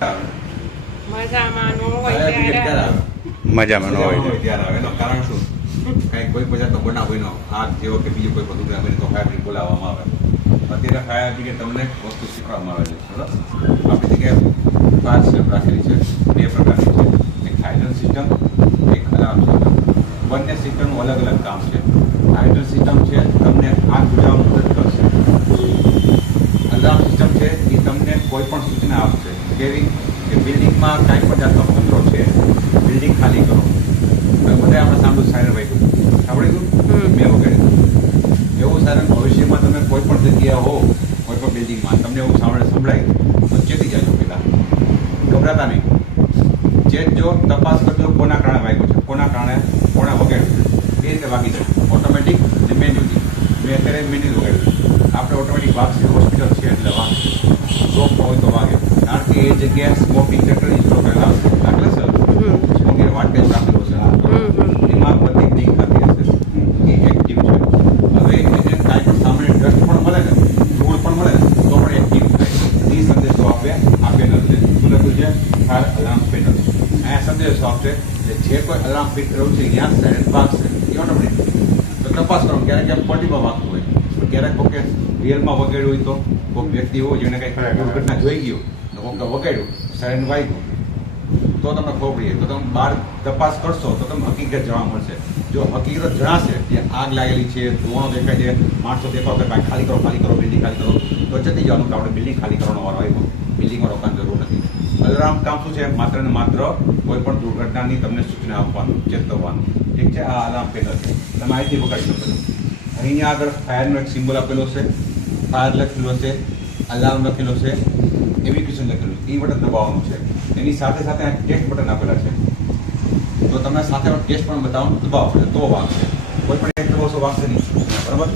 મજામાં ન હોય ત્યારે મજામાં ન હોય ત્યારે આવે એનું કારણ શું કઈ કોઈ પદાર્થ બનાવ હોય આગ જેવો કે બીજું કોઈ બધું બને તો ફાયર બ્રિગેડ બોલાવવામાં આવે અત્યારે ફાયર બ્રિગેડ તમને વસ્તુ શીખવામાં આવે છે બરાબર આપણી જગ્યાએ 5 સ્ટેપ રાખેલી છે 2 પ્રકારની છે એક હાઇડ્રન્ટ સિસ્ટમ એક અલાર્મ સિસ્ટમ બંને સિસ્ટમનું અલગ અલગ કામ છે હાઇડ્રન્ટ સિસ્ટમ છે તમને આગ બુઝાવવામાં મદદ કરશે અલાર્મ સિસ્ટમ છે એ તમને કોઈ પણ સૂચના આપશે કેવી કે બિલ્ડિંગમાં કાંઈ પણ જાતનો ખતરો છે બિલ્ડિંગ ખાલી કરો બધા આપણે સાંભળ્યું સાયરન વાગ્યું સાંભળી ગયું મેં વગાડ્યું એવું સાયરન ભવિષ્યમાં તમે કોઈ પણ જગ્યા હો કોઈ પણ બિલ્ડિંગમાં તમને એવું સંભળાય તો ચેતી જાજો પહેલાં ગભરાતા નહીં જો તપાસ કરજો કોના કારણે વાગ્યું છે કોના કારણે કોણે વગાડ્યું છે એ રીતે વાગી જાય ઓટોમેટિક અને મેન્યુઅલી મેં અત્યારે મેન્યુઅલ વગાડ્યું આપણે ઓટોમેટિક વાગશે હોસ્પિટલ છે એટલે વાગશે શોપ હોય તો વાગે કારણ કે એ જગ્યાએ સ્મોકિંગ ડિટેક્ટર ઇન્સ્ટોલ કરેલા આવશે દાખલે સર સ્મોકિંગ વાટેજ રાખેલું છે એમાં બધી લિંક થતી હશે એ એક્ટિવ છે હવે એને કાંઈ પણ સામે ડસ્ટ પણ મળે ને ધૂળ પણ મળે ને તો પણ એક્ટિવ થાય એ સંદેશો આપે આ પેનલ છે શું લખ્યું છે ફાયર અલાર્મ પેનલ આ સંદેશો આપશે એટલે જે કોઈ અલાર્મ ફિટ કર્યું છે ત્યાં સાયરન વાગશે એ ઓટોમેટિક તો તપાસ કરો ક્યારેક ક્યારેક પટ્ટીમાં વાગતું હોય ક્યારેક કોઈ રિયલમાં વગાડ્યું હોય તો કોઈ વ્યક્તિ હોય જેને કંઈ દુર્ઘટના જોઈ ગયો તો કોઈ વગાડ્યું સાયરન વાગ્યું તો તમને ખબર પડી તો તમે બહાર તપાસ કરશો તો તમને હકીકત જાણવા મળશે જો હકીકત જણાશે કે આગ લાગેલી છે ધુવાણો દેખાય છે માણસો દેખાવ કે ભાઈ ખાલી કરો બિલ્ડિંગ ખાલી કરો તો જતી જવાનું કે આપણે બિલ્ડિંગ ખાલી કરવાનો વારો આવ્યો બિલ્ડિંગમાં રોકાવાની જરૂર નથી અલાર્મ કામ શું છે માત્ર ને માત્ર કોઈ પણ દુર્ઘટનાની તમને સૂચના આપવાનું ચેતવવાનું ઠીક છે આ અલાર્મ પેનલ છે તમે અહીંથી વગાડી શકો છો અહીંયા આગળ ફાયરનો એક સિમ્બોલ આપેલો છે ફાયર લખેલો છે અલાર્મ લખેલો છે એવિક્યુએશન લખેલું એ બટન દબાવવાનું છે એની સાથે સાથે ટેસ્ટ બટન આપેલા છે તો તમે સાથે ટેસ્ટ પણ બતાવવાનું દબાવો પડે તો વાગશે કોઈ પણ એક દબાવશો વાગશે નહીં બરાબર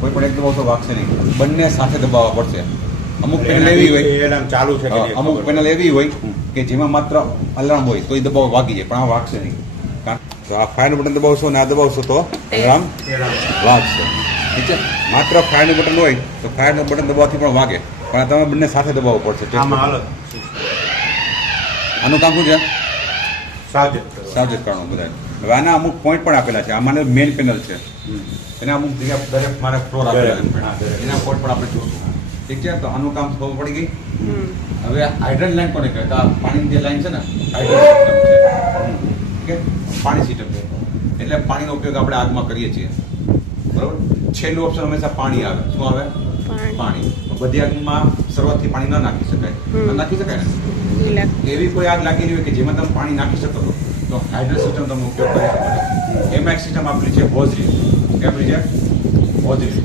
કોઈ પણ એક દબાવશો વાગશે નહીં બંને સાથે દબાવવા પડશે અમુક પેનલ એવી હોય ચાલુ છે અમુક પેનલ એવી હોય કે જેમાં માત્ર અલાર્મ હોય તો એ દબાવ વાગી જાય પણ આ વાગશે નહીં તો આ ફાયરનું બટન દબાવશો ને આ દબાવશો તો અલાર્મ વાગશે ઠીક છે માત્ર ફાયરનું બટન હોય તો ફાયરનું બટન દબાવવાથી પણ વાગે પણ તમે બંને સાથે દબાવવું પડશે આનું કામ શું છે સાવચેત કરવાનું બધા હવે આના અમુક પોઈન્ટ પણ આપેલા છે આમાં મેઇન પેનલ છે એના અમુક જગ્યા દરેક મારે ફ્લોર આપેલા છે એના પોઈન્ટ પણ આપણે જોશું ઠીક છે તો આનું કામ ખબર પડી ગઈ હવે હાઇડ્રન્ટ લાઈન કોને કહેવાય પાણીની જે લાઈન છે ને હાઇડ્રન્ટ સિસ્ટમ છે પાણી સિસ્ટમ છે એટલે પાણીનો ઉપયોગ આપણે આગમાં કરીએ છીએ બરાબર છેલ્લું ઓપ્શન હંમેશા પાણી આવે શું આવે પાણી બધી આગમાં શરૂઆતથી પાણી ન નાખી શકાય નાખી શકાય ને એવી કોઈ આગ લાગેલી હોય કે જેમાં તમે પાણી નાખી શકો તો હાઇડ્રન્ટ સિસ્ટમ તમે ઉપયોગ કરી શકો છો એમાં એક સિસ્ટમ આપેલી છે હોઝરી કે આપેલી છે હોઝરી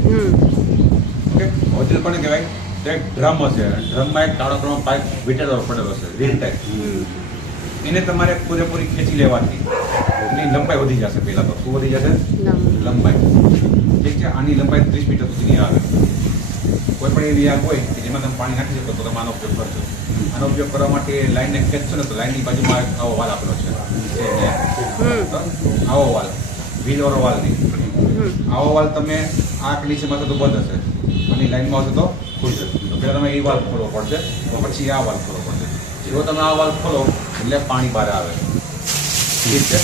ઓકે હોઝરી કોને કહેવાય તો એક ડ્રમ હશે ડ્રમમાં એક કાળો કાળો પાઇપ વીટેલો પડેલો હશે રીલ ટાઈપ એને તમારે પૂરેપૂરી ખેંચી લેવાથી એની લંબાઈ વધી જશે પહેલાં તો શું વધી જશે લંબાઈ ઠીક છે આની લંબાઈ 30 મીટર સુધીની આવે કોઈ પણ એવી આગ હોય કે જેમાં તમે પાણી નાખી શકો તો તમે આનો ઉપયોગ કરજો આનો ઉપયોગ કરવા માટે લાઈનને ખેંચશો ને તો લાઈનની બાજુમાં આવો વાલ આપેલો છે આવો વાલ વીજવાળો વાલ નહીં આવો વાલ તમે આંખ નીચેમાં તો બંધ હશે અને લાઈનમાં આવશે તો ખુલશે તો પહેલાં તમે એ વાલ ખોલવો પડશે તો પછી આ વાલ ખોલવો પડશે જેવો તમે આ વાલ ખોલો એટલે પાણી બહાર આવે ઠીક છે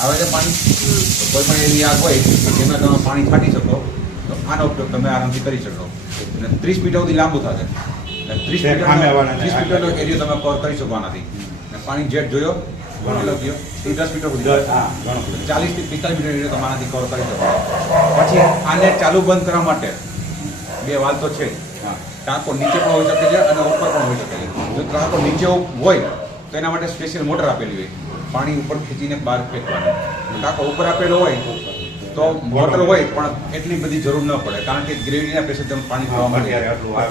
આવે છે પાણી તો કોઈ પણ એવી આગ હોય જેમાં તમે પાણી છાંટી શકો તો આનો ઉપયોગ તમે આરામથી કરી શકો અને 30 મીટર સુધી લાંબુ થશે 30 મીટરનો એરિયો તમે કવર કરી શકો આનાથી અને પાણી જેટ જોયો ગણેલો ગયો એ 10 મીટર સુધી 40 થી 45 મીટર એરિયો તમે આનાથી કવર કરી શકો પછી આને ચાલુ બંધ કરવા માટે 2 વાલ તો છે ટાંકો નીચે પણ હોઈ શકે છે અને ઉપર પણ હોઈ શકે છે જો ટાંકો નીચે હોય તો એના માટે સ્પેશિયલ મોટર આપેલી હોય પાણી ઉપર ખેંચીને બહાર ફેંકવાની ટાંકો ઉપર આપેલો હોય તો મોટર હોય પણ એટલી બધી જરૂર ન પડે કારણ કે ગ્રેવિટીના પ્રેશર તમે પાણી પીવા માટે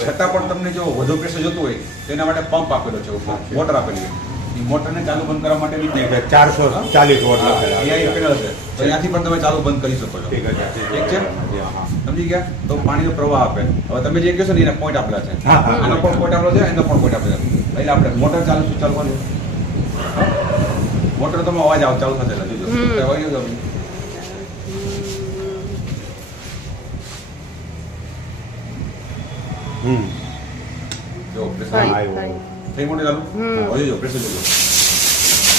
છતાં પણ તમને જો વધુ પ્રેશર જોતું હોય તો એના માટે પંપ આપેલો છે ઉપર મોટર આપેલી હોય એ મોટરને ચાલુ બંધ કરવા માટે બી 440 વોટ અહીંયા પેનલ છે તો ત્યાંથી પણ તમે ચાલુ બંધ કરી શકો છો ઠીક છે સમજી ગયા તો પાણીનો પ્રવાહ આપે હવે તમે જે કહો છો ને એને પોઈન્ટ આપેલા છે આનો પણ પોઈન્ટ આપેલો છે એનો પણ પોઈન્ટ આપેલો છે એટલે આપણે મોટર ચાલુ કરવાનું મોટર તમે અવાજ ચાલુ થશે જોજો જો પ્રેશર આવ્યો થઈ મોટે ચાલુ હજી જો પ્રેશર જોજો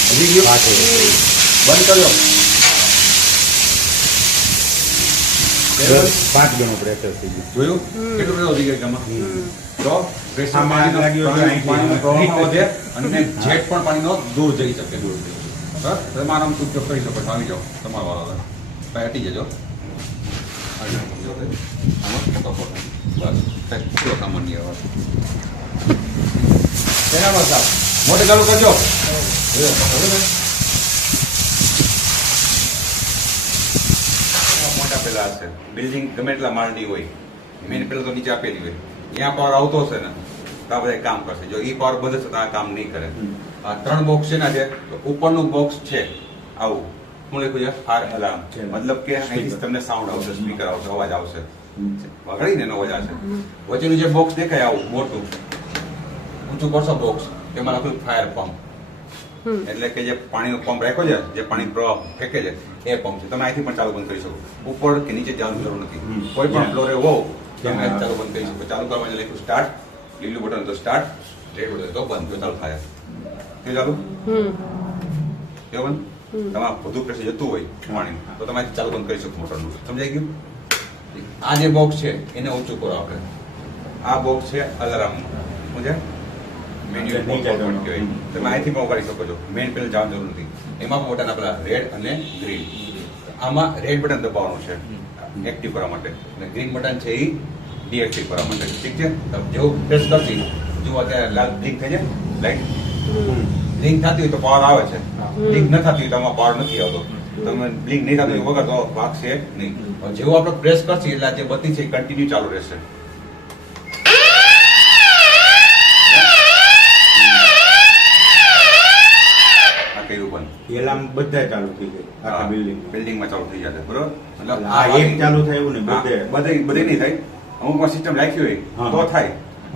હજી ગયો બંધ કર્યો 5 ગણું પ્રેશર થઈ ગયું. જોયું કેટલું પ્રેશર વધી ગયું આમાં તો પ્રેશર આમાં લાગ્યું કે અહીંથી પાણીનો પ્રવાહ વધે અને જેટ પણ પાણીનો દૂર જઈ શકે બરાબર તમે આરામ ઉપયોગ કરી શકો છો આવી જાઓ તમારો વાળો ભાઈ હટી જજો મોટે ચાલુ કરજો મોટા પેલા હશે બિલ્ડિંગ ગમે એટલા માળની હોય મેન પેલા તો નીચે આપેલી હોય ત્યાં પાવર આવતો હશે ને તો આ બધા કામ કરશે જો એ પાવર બંધ હશે તો આ કામ નહીં કરે આ 3 બોક્સ છે ને છે તો ઉપરનું બોક્સ છે આવું હું લખ્યું છે ફાયર અલાર્મ મતલબ કે અહીંથી તમને સાઉન્ડ આવશે સ્પીકર આવશે અવાજ આવશે વગાડીને એનો અવાજ આવશે વચ્ચેનું જે બોક્સ દેખાય આવું મોટું ઊંચું કરશો બોક્સ એમાં લખ્યું ફાયર પંપ એટલે કે જે પાણીનો પંપ રાખ્યો છે જે પાણી પ્રવાહ ફેંકે છે એ પંપ છે તમે અહીંથી પણ ચાલુ બંધ કરી શકો ઉપર કે નીચે જવાની જરૂર નથી કોઈ પણ ફ્લોરે હો તમે અહીંથી ચાલુ બંધ કરી શકો ચાલુ કરવા માટે લખ્યું સ્ટાર્ટ લીલું બટન તો સ્ટાર્ટ રેડ બટન તો બંધ જો ચાલુ થાય તે ચાલુ કે બંધ તમારે વધુ પ્રેશર જતું હોય પાણી તો તમે અહીંથી ચાલુ બંધ કરી શકો મોટરનું સમજાઈ ગયું આ જે બોક્સ છે એને ઊંચું કરો આપણે આ બોક્સ છે અલાર્મ સમજ્યા મેન્યુઅલ પોર્ટ કહેવાય તમે અહીંથી પણ ઉગાડી શકો છો મેઇન પેનલ જવાની જરૂર નથી એમાં પણ બટન આપેલા રેડ અને ગ્રીન આમાં રેડ બટન દબાવવાનું છે એક્ટિવ કરવા માટે અને ગ્રીન બટન છે એ ડીએક્ટિવ કરવા માટે ઠીક છે જેવું પ્રેસ કરશી જો અત્યારે લાલ બ્લિંક થઈ જાય લાઈટ બ્લિંક થતી હોય તો પાવર આવે છે બ્લિંક ન થતી હોય તો આમાં પાવર નથી આવતો તમે બ્લિંક નહીં થતું વગર તો ભાગશે નહીં જેવું આપણે પ્રેસ કરશી એટલે જે બત્તી છે એ કન્ટિન્યુ ચાલુ રહેશે એલાર્મ બધા ચાલુ થઈ જાય આખા બિલ્ડિંગમાં ચાલુ થઈ જશે બરોબર મતલબ આ એક ચાલુ થાય એવું ને બધે નહીં થાય અમુકમાં સિસ્ટમ રાખી હોય તો થાય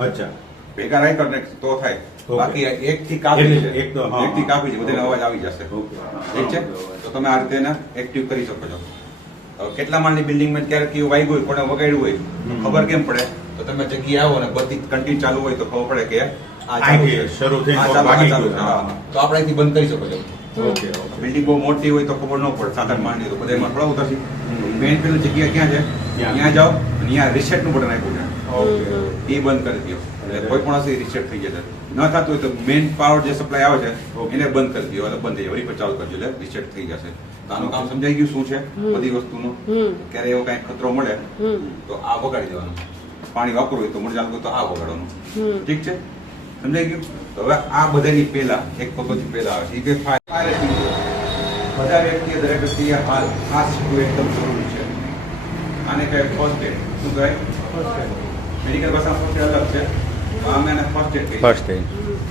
અચ્છા ભેગા રાખ્યો ને તો થાય બાકી એક થી કાપી છે એક થી કાપી છે બધાનો અવાજ આવી જશે ઠીક છે તો તમે આ રીતે એને એક્ટિવ કરી શકો છો હવે કેટલા માળની બિલ્ડિંગમાં ક્યારેક કેવું વાગ્યું હોય કોને વગાડ્યું હોય ખબર કેમ પડે તો તમે જગ્યાએ આવો ને બધી કન્ટિન્યુ ચાલુ હોય તો ખબર પડે કે આ ચાલુ છે શરૂ થઈ તો આપણે અહીંથી બંધ કરી શકો છો ઓકે બિલ્ડિંગ બહુ મોટી હોય તો ખબર ન પડે 7-8 માળની તો બધામાં થોડા ઉતરશે મેઇન પેલું જગ્યા ક્યાં છે ત્યાં જાઓ અને ત્યાં રિસેટ નું બટન આપ્યું છે એ બંધ કરી દો એટલે કોઈ પણ હશે રિસેટ થઈ જશે ન થતું હોય તો મેઇન પાવર જે સપ્લાય આવે છે એને બંધ કરી દો એટલે બંધ થઈ જાય વળી ચાલુ કરજો એટલે રિસેટ થઈ જશે તો આનું કામ સમજાઈ ગયું શું છે બધી વસ્તુનું ક્યારે એવો કઈ ખતરો મળે તો આ વગાડી દેવાનું પાણી વાપરવું હોય તો મોટર ચાલુ તો આ વગાડવાનું ઠીક છે સમજાઈ ગયું તો હવે આ બધાની પહેલા એક પદ્ધતિ પહેલા આવે છે એ કે ફાયર બધા વ્યક્તિએ દરેક વ્યક્તિએ હાલ ખાસ શીખવું એકદમ જરૂરી છે આને કહે ફર્સ્ટ એડ શું કહેવાય મેડિકલ ભાષામાં ફર્સ્ટ એડ અલગ છે અમે એને ફર્સ્ટ એડ કહીએ ફર્સ્ટ એડ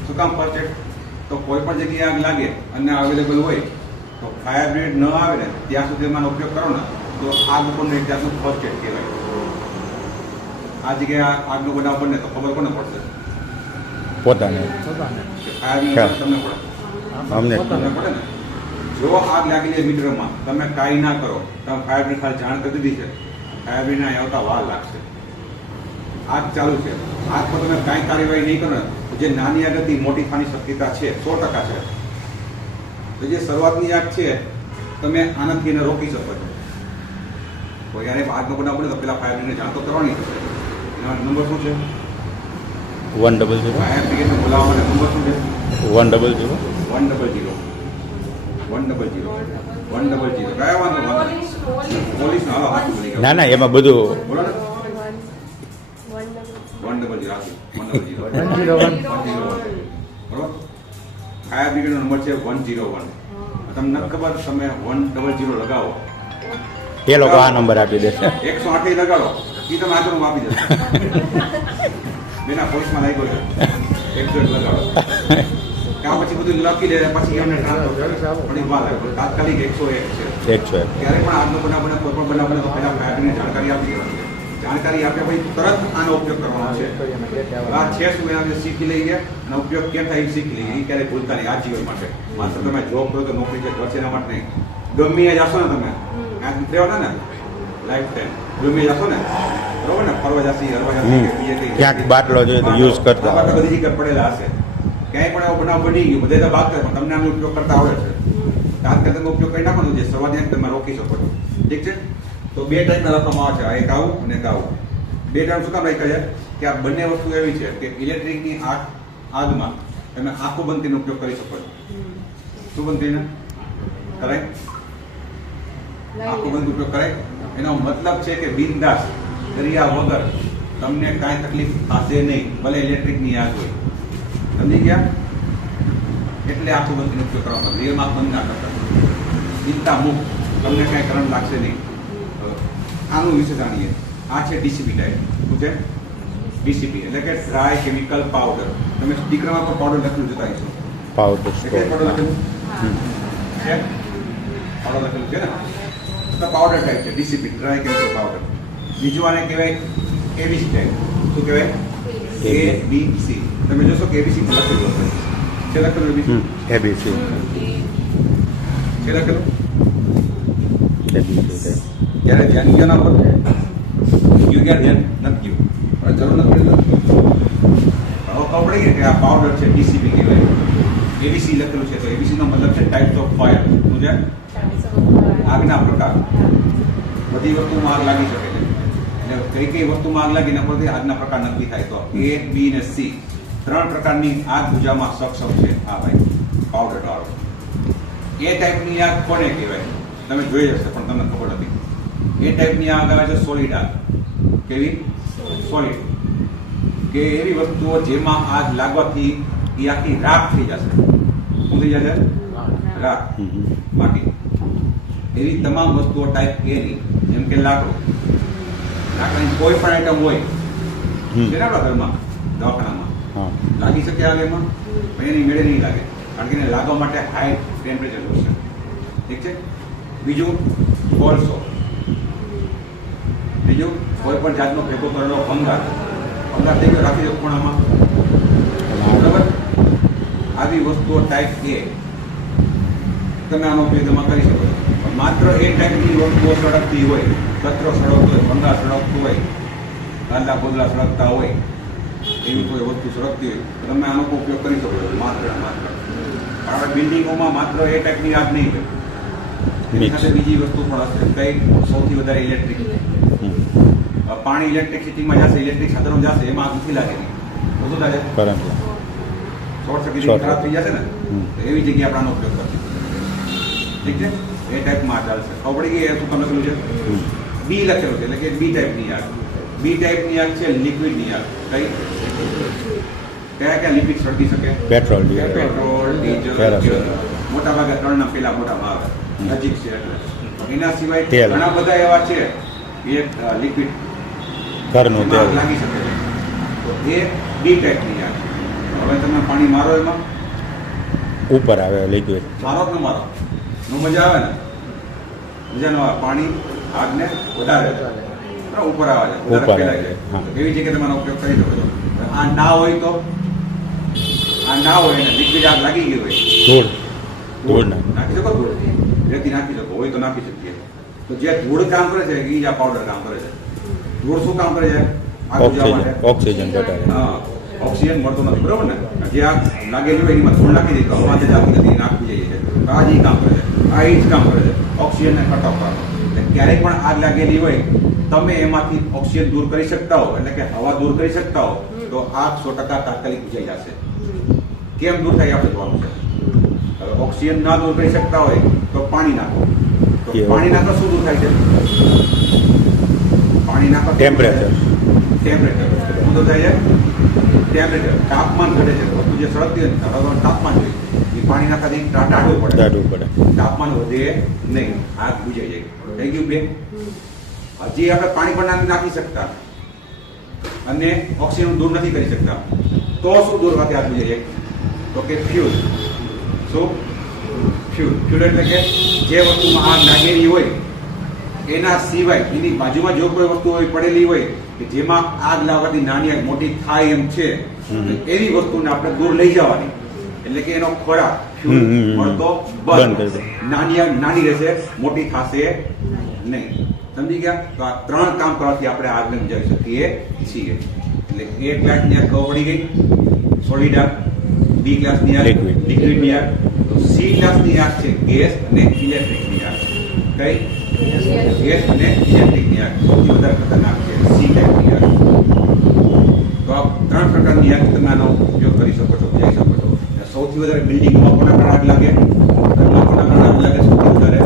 શું કામ ફર્સ્ટ એડ તો કોઈ પણ જગ્યાએ આગ લાગે અને અવેલેબલ હોય તો ફાયર બ્રિગેડ ન આવે ને ત્યાં સુધી એનો ઉપયોગ કરો ને તો આગ ઉપરનું એક જાતનું ફર્સ્ટ એડ કહેવાય આ જગ્યાએ આગનો બનાવ બને તો ખબર કોને પડશે પોતાને ફાયર તમને પડે અમને તમને પડે ને જો આગ લાગી જાય મીટરમાં તમે કાંઈ ના કરો તમે ફાયર બ્રિગેડ ખાલી જાણ કરી દીધી છે ફાયર બ્રિગેડ ના આવતા વાર લાગશે આગ ચાલુ છે આગ પર તમે કાંઈ કાર્યવાહી નહીં કરો ને જે નાની આગ હતી મોટી થવાની શક્યતા છે 100% છે તો જે શરૂઆતની આગ છે તમે આનાથી એને રોકી શકો છો તો યારે આગનો બનાવ બને તો પેલા ફાયર બ્રિગેડને જાણ તો કરવાની થશે એનો નંબર શું છે 100 ફાયર બ્રિગેડને બોલાવવા માટે નંબર શું છે 100 કયા વાંધો પોલીસ નો હાલો હાથ બોલી ના ના એમાં બધું બોલો ને 100 બરોબર ફાયર બ્રિગેડ નો નંબર છે 101 તમને નથી ખબર તમે 100 લગાવો એ લોકો આ નંબર આપી દેશે 108 લગાડો એ તમે આગળ આપી દેશે બેના પોલીસમાં લાગી ગયો 108 લગાડો કામ પછી બધું લખી લે પછી એમને થોડી વાર લાગે તાત્કાલિક 101 છે 101 ત્યારે પણ આગનો બનાવ બને કોઈ પણ બનાવ બને તો પહેલા ફાયર બ્રિગેડને જાણકારી આપી દેવાની જાણકારી આપ્યા પછી તરત આનો ઉપયોગ કરવાનો છે આ છે શું એના શીખી લઈએ અને ઉપયોગ ક્યાં થાય એ શીખી લઈએ એ ક્યારેય ભૂલતા નહીં આ જીવન માટે માત્ર તમે જોબ કરો તો નોકરી છે ઘર છે એના માટે નહીં ગમે એ જશો ને તમે રહેવાના ને લાઈફ ટાઈમ ગમે જશો ને બરોબર ને ફરવા જશી હરવા જશી કે બીજે કઈ ક્યાંક બાટલો જોઈએ તો યુઝ કરતા બધી જગ્યાએ પડેલા હશે ક્યાંય પણ એવો બનાવ બની ગયો બધા તો ભાગ કરે પણ તમને આનો ઉપયોગ કરતા આવડે છે તાત્કાલિક તમે ઉપયોગ કરી નાખવાનો જે સવારની તમે રોકી શકો છો ઠીક છે તો બે ટાઈપના રાખવામાં આવે છે આ એક આવું અને એક આવું બે ટાઈમ શું કામ રાખ્યા છે કે આ બંને વસ્તુ એવી છે કે ઇલેક્ટ્રિકની આગમાં તમે આંખો બંધ કરીને ઉપયોગ કરી શકો છો શું બંધ કરીને કરાય આંખો બંધ ઉપયોગ કરાય એનો મતલબ છે કે બિનદાસ કર્યા વગર તમને કાંઈ તકલીફ થશે નહીં ભલે ઇલેક્ટ્રિકની આગ હોય સમજી ગયા એટલે આંખો બંધ કરીને ઉપયોગ કરવામાં રિયલમાં આંખ બંધ ના કરતા ચિંતા મુક્ત તમને કાંઈ કરંટ લાગશે નહીં આનું વિશે જાણીએ આ છે ડીસીપી ટાઈપ શું છે ડીસીપી એટલે કે ડ્રાય કેમિકલ પાવડર તમે સ્ટીકરમાં પણ પાવડર લખેલું જોતા હશો પાવડર પાવડર લખેલું છે પાવડર લખેલું છે ને તો પાવડર ટાઈપ છે ડીસીપી ડ્રાય કેમિકલ પાવડર બીજું આને કહેવાય એબીસી ટાઈપ શું કહેવાય એબીસી તમે જોશો કે એબીસી પણ લખેલું હશે છે લખેલું એબીસી એબીસી છે લખેલું એબીસી જ્યારે ધ્યાન ગયો ના પર ગયું ક્યાં ધ્યાન નથી ગયું જરૂર નથી હવે ખબર પડી ગઈ કે આ પાવડર છે ડીસીપી કહેવાય એબીસી લખેલું છે તો એબીસી નો મતલબ છે ટાઈપ્સ ઓફ ફાયર શું છે આગના પ્રકાર બધી વસ્તુમાં આગ લાગી શકે છે એટલે કઈ વસ્તુમાં આગ લાગી ના પડતી આગના પ્રકાર નક્કી થાય તો એ બી અને સી 3 પ્રકારની આગ બુઝાવવામાં સક્ષમ છે આ ભાઈ પાવડર વાળો એ ટાઈપની આગ કોને કહેવાય તમે જોઈ હશે પણ તમને ખબર નથી એ ટાઈપની આગ આવે છે સોલિડ આગ કેવી સોલિડ કે એવી વસ્તુઓ જેમાં આગ લાગવાથી એ આખી રાખ થઈ જશે શું થઈ જશે રાખ માટી એવી તમામ વસ્તુઓ ટાઈપ એ ની જેમ કે લાકડાની કોઈ પણ આઈટમ હોય છે ને આપણા ઘરમાં દવાખાનામાં લાગી શકે આગ એમાં પણ એની મેળે નહીં લાગે કારણ કે એને લાગવા માટે હાઈ ટેમ્પરેચર જોશે ઠીક છે બીજું કોલસો બીજું કોઈ પણ જાતનો ભેગો કરેલો ભંગાર થઈ ગયો રાખી દો ખૂણામાં બરાબર આવી વસ્તુઓ ટાઈપ એ તમે આનો ઉપયોગ એમાં કરી શકો છો માત્ર એ ટાઈપની વસ્તુઓ સળગતી હોય કચરો સળગતો હોય ભંગાર સળગતું હોય ગાંડા ગોદલા સળગતા હોય એવી કોઈ વસ્તુ સળગતી હોય તો તમે આનો ઉપયોગ કરી શકો છો માત્ર આપણે બિલ્ડિંગોમાં માત્ર એ ટાઈપની આગ નહીં હોય એની સાથે બીજી વસ્તુ પણ હશે કઈ સૌથી વધારે ઇલેક્ટ્રિક પાણી ઇલેક્ટ્રિસિટીમાં જશે ઇલેક્ટ્રિક સાધનો જશે એમાં આગ નથી લાગે નહીં બધું લાગે શોર્ટ સર્કિટ ખરાબ થઈ જશે ને તો એવી જગ્યાએ આપણે આનો ઉપયોગ કરશું ઠીક છે એ ટાઈપમાં ચાલશે ખબર પડી ગઈ શું તમે લખેલું છે બી લખેલું છે એટલે કે બી ટાઈપની આગ બી ટાઈપની આગ છે લિક્વિડની આગ કઈ કયા લિક્વિડ સળગી શકે પેટ્રોલ ડીઝલ મોટા ભાગે 3 ના પેલા મોટામાં આવે નજીક છે એટલે એના સિવાય ઘણા બધા એવા છે એ લિક્વિડ ઘરનું તેલ લાગી શકે છે તો એ બી ટાઈપની આગ હવે તમે પાણી મારો એમાં ઉપર આવે લિક્વિડ મારો કે ન મારો નો મજા આવે ને મજા ન આવે પાણી આગને વધારે ઉપર આવે છે ફેલાય છે એવી જગ્યાએ તમારો ઉપયોગ કરી શકો છો આ ના હોય તો ને લિક્વિડ આગ લાગી ગઈ હોય ધૂળ નાખી શકો ધૂળ રેતી નાખી શકો હોય તો નાખી શકીએ તો જે ધૂળ કામ કરે છે એ જ આ પાવડર કામ કરે છે ધૂળ શું કામ કરે છે આગ બુઝાવવા માટે ઓક્સિજન ઘટાડે ઓક્સિજન મળતો નથી બરોબર ને જે આગ લાગેલી હોય એમાં ધૂળ નાખી દે તો હવા જાતી નથી નાખી જઈએ છે આ જ કામ કરે છે આ એ જ કામ કરે છે ઓક્સિજનને કટ ઓફ કરવાનો એટલે ક્યારેક પણ આગ લાગેલી હોય તમે એમાંથી ઓક્સિજન દૂર કરી શકતા હો એટલે કે હવા દૂર કરી શકતા હો તો આગ 100% તાત્કાલિક બુઝાઈ જશે કેમ દૂર થાય આપણે જોવાનું છે હવે ઓક્સિજન ના દૂર કરી શકતા હોય તો પાણી નાખો તો પાણી નાખો શું દૂર થાય છે પાણી નાખો ટેમ્પરેચર શું દૂર થાય છે ટેમ્પરેચર તાપમાન ઘટે છે વસ્તુ જે સળગતી હોય તાપમાન જોઈએ એ પાણી નાખવાથી ટાઢું પડે તાપમાન વધે નહીં આગ બુઝાઈ જાય થઈ ગયું બે હજી આપણે પાણી પણ નાખી શકતા અને ઓક્સિજન દૂર નથી કરી શકતા તો શું દૂર ખાતે આગ બુઝાઈ જાય તો કે ફ્યુલ શું ફ્યુલ એટલે કે જે વસ્તુમાં આગ લાગેલી હોય એના સિવાય એની બાજુમાં જો કોઈ વસ્તુ હોય પડેલી હોય કે જેમાં આગ લાગવાથી નાની આગ મોટી થાય એમ છે એવી વસ્તુને આપણે દૂર લઈ જવાની એટલે કે એનો ખોરાક ફ્યુલ મળતો બંધ નાની રહેશે મોટી થશે નહીં સમજી ગયા તો આ 3 કામ કરવાથી આપણે આગને બુઝાવી શકીએ છીએ એટલે એક લાઈટની આગ ખબર પડી ગઈ સોલિડ આગ બી ક્લાસની આગ Liquid. લિક્વિડની આગ. તો સી ક્લાસની આગ છે ગેસ અને ઇલેક્ટ્રિકની આગ. કઈ? ગેસ અને ઇલેક્ટ્રિકની આગ સૌથી વધારે ખતરનાક છે સી ટાઈપની આગ. તો આ 3 પ્રકારની આગ તમે આનો ઉપયોગ કરી શકો છો, જઈ શકો છો. અને સૌથી વધારે બિલ્ડિંગમાં કોના કારણે આગ લાગે? ઘરમાં કોના કારણે આગ લાગે? સૌથી વધારે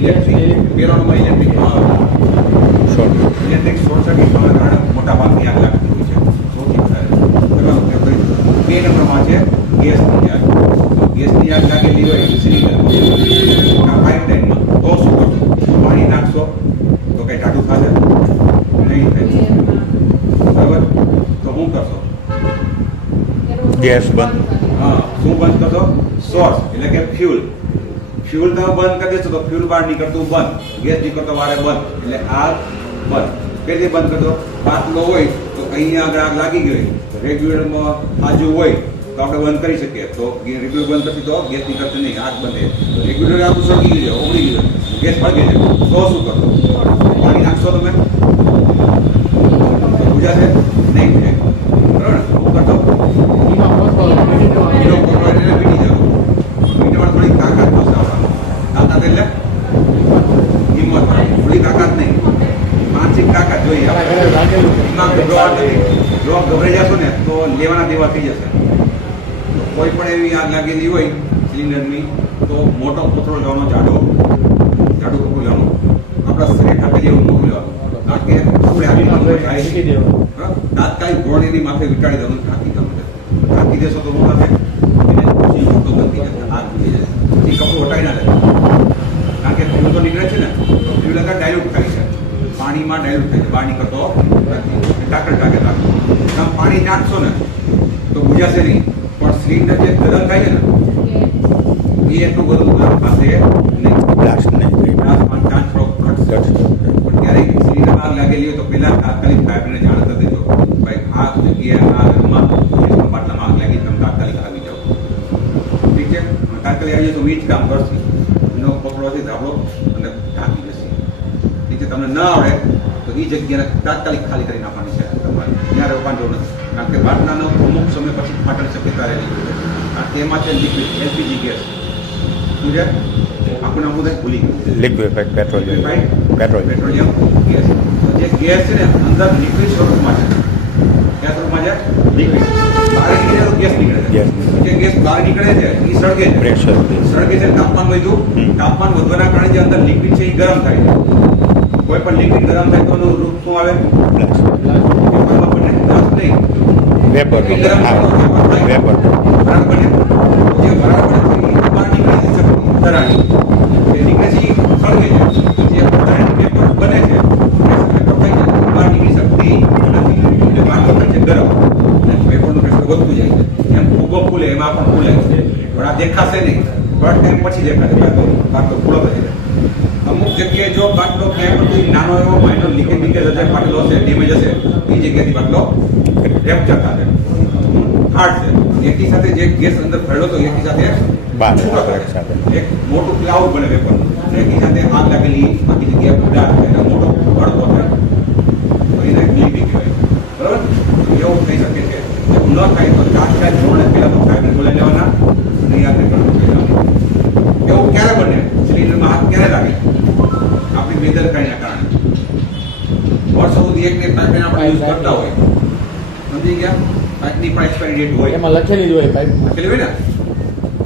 ઇલેક્ટ્રિક. પેલો નંબર ઇલેક્ટ્રિકમાં આવે. શોર્ટ ઇલેક્ટ્રિક શોર્ટ સર્કિટના કારણે મોટા ભાગની આગ લાગતી હોય છે સૌથી વધારે. તેનો ઉપયોગ કરી. 2 નંબરમાં છે ગેસની આગ. તો ગેસની આગ લાગેલી હોય સિલિન્ડરમાં પાઇપલાઇનમાં તો શું કરશો? પાણી નાખશો તો કઈ ટાઢું થશે નહીં થાય. બરાબર? તો શું કરશો? ગેસ બંધ હા, શું બંધ કરશો? સોર્સ એટલે કે ફ્યુલ. ફ્યુલ તમે બંધ કરી દેશો તો ફ્યુલ બહાર નીકળતું બંધ, ગેસ નીકળતો વારે બંધ, એટલે આગ બંધ. કેવી બંધ કરતો? બાટલો હોય તો અહીંયા આગળ આગ લાગી ગઈ, રેગ્યુલેટરમાં આજુ હોય તો આપણે બંધ કરી શકીએ. તો રેગ્યુલેટર બંધ કરતી તો ગેસ નીકળશે નહીં, આગ બંધ. રેગ્યુલેટર આખું સળગી ગયું, ઓગળી ગયું, ગેસ સળગે છે, તો શું કરતો? પાણી નાખશો તમે તો બુજાશે નહીં બુજે. બરાબર ને? શું કરતો? હીરો પકડો એટલે પીટી જતો. પીટવામાં થોડી તાકાત થશે આપણામાં. તાકાત એટલે હિંમત, થોડી તાકાત નહીં, માનસિક તાકાત જોઈએ. જો ગભરાઈ જશો ને તો લેવાના દેવા થઈ જશે. કોઈ પણ એવી આગ લાગેલી હોય સિલિન્ડરની તો મોટો કોથળો લેવાનો, જાડું કપડું લેવાનું, આપણા શરીર ઢાંકેલી એવું મૂકી લેવાનું. કારણ કે આપણે આગળમાં કોઈ થાય છે તાત્કાલિક ગોળ એની માથે વિટાડી દેવાનું, ઢાંકી દેશો તો શું થશે? એને જીવ તો ગંદી જશે, આગ ભૂલી જશે. એ કપડું હટાવી ના લે, કારણ કે ફ્યુલ તો નીકળે છે ને, તો ફ્યુલ આગળ ડાયલ્યુટ થાય છે, પાણીમાં ડાયલ્યુટ થાય છે, બહાર નીકળતો નથી. ટાંકે તમે પાણી નાખશો ને તો બુજાશે નહીં, પણ સિલિન્ડર જે ગરમ થાય છે ને એ એટલું બધું ગરમ થશે નહીં, બ્લાસ્ટ નહીં બ્લાસ્ટમાં ચાન્સ થોડો ઘટશે. પણ ક્યારેક સિલિન્ડર આગ લાગેલી હોય તો પહેલા તાત્કાલિક ફાયરને જાણ કરી દેજો, ભાઈ આ જગ્યાએ આ ઘરમાં ગેસના બાટલામાં આગ લાગી, તમે તાત્કાલિક આવી જાઓ. ઠીક છે? તાત્કાલિક આવી જાય તો વીજ કામ કરશે, એનો પકડવાથી ધાબળો અને ઢાંકી જશે. ઠીક છે? તમને ન આવડે તો એ જગ્યાને તાત્કાલિક ખાલી કરી નાખવાની છે તમારે, ત્યાં રોકાણ જવું નથી. કારણ કે બાટલાનો અમુક સમય પછી ફાટવાની શક્યતા રહેલી છે. કારણ કે એમાં છે લિક્વિડ એલપીજી ગેસ. શું છે? આપણને અમુક ભૂલી ગયું. Liquefied petroleum petroleum gas. જે ગેસ છે ને અંદર લિક્વિડ સ્વરૂપમાં છે. કયા સ્વરૂપમાં છે? લિક્વિડ. બહાર નીકળે તો ગેસ નીકળે છે. જે ગેસ બહાર નીકળે છે એ સળગે છે. પ્રેશર સળગે છે, તાપમાન વધ્યું. તાપમાન વધવાના કારણે જે અંદર લિક્વિડ છે એ ગરમ થાય છે. કોઈ પણ લિક્વિડ ગરમ થાય તો એનું રૂપ શું આવે? વેપરમાં બને, બ્લાસ્ટ નહીં. વેપર ગરમ થાય તો વેપર થાય. વરાળ બને. જે વરાળ બને છે એ બહાર નીકળે છે ધરાની. એ નીકળે છે એ સળગે છે. જે ધરાની વેપર બને છે બહાર નીકળી શકતી નથી. એટલે બહાર વખત છે ગરમ. અને વેપરનું પ્રેશર વધતું જાય છે. એમ ફૂગો ફૂલે એમાં પણ ફૂલે છે. પણ આ દેખાશે નહીં, થોડા ટાઈમ પછી દેખાશે. બાર તો ફૂલો થઈ જાય. અમુક જગ્યાએ જો બાટલો ક્યાંય પણ નાનો એવો માઇનર લીકેજ હશે, ફાટેલો હશે, ડેમેજ હશે, એ જગ્યાથી બાટલો રેપ્ચર થશે, ફાટશે. એકી સાથે જે ગેસ અંદર ભરેલો હતો એકી સાથે એક મોટું ક્લાઉડ બને વેપર, એકી સાથે આગ લાગેલી બાકી જગ્યાએ ઉડાડ થાય, મોટો ભડકો થાય, તો એને લીકેજ કહેવાય. બરાબર? એવું થઈ શકે છે. એવું ન થાય તો તાત્કાલિક ધોરણે પહેલા તો ફાયરને બોલાવી લેવાના, નહીં આપણે કરવું જોઈએ. એવું ક્યારે બને? સિલિન્ડરમાં હાથ ક્યારે લાગે? આપણી બેદરકારીના કારણે. વર્ષો સુધી એક પાઇપલાઇન આપણે યુઝ કરતા હોય, સમજી ગયા? પાઇપની પણ એક્સપાયરી ડેટ હોય, એમાં લખેલી જ હોય પાઇપ, લખેલી હોય ને,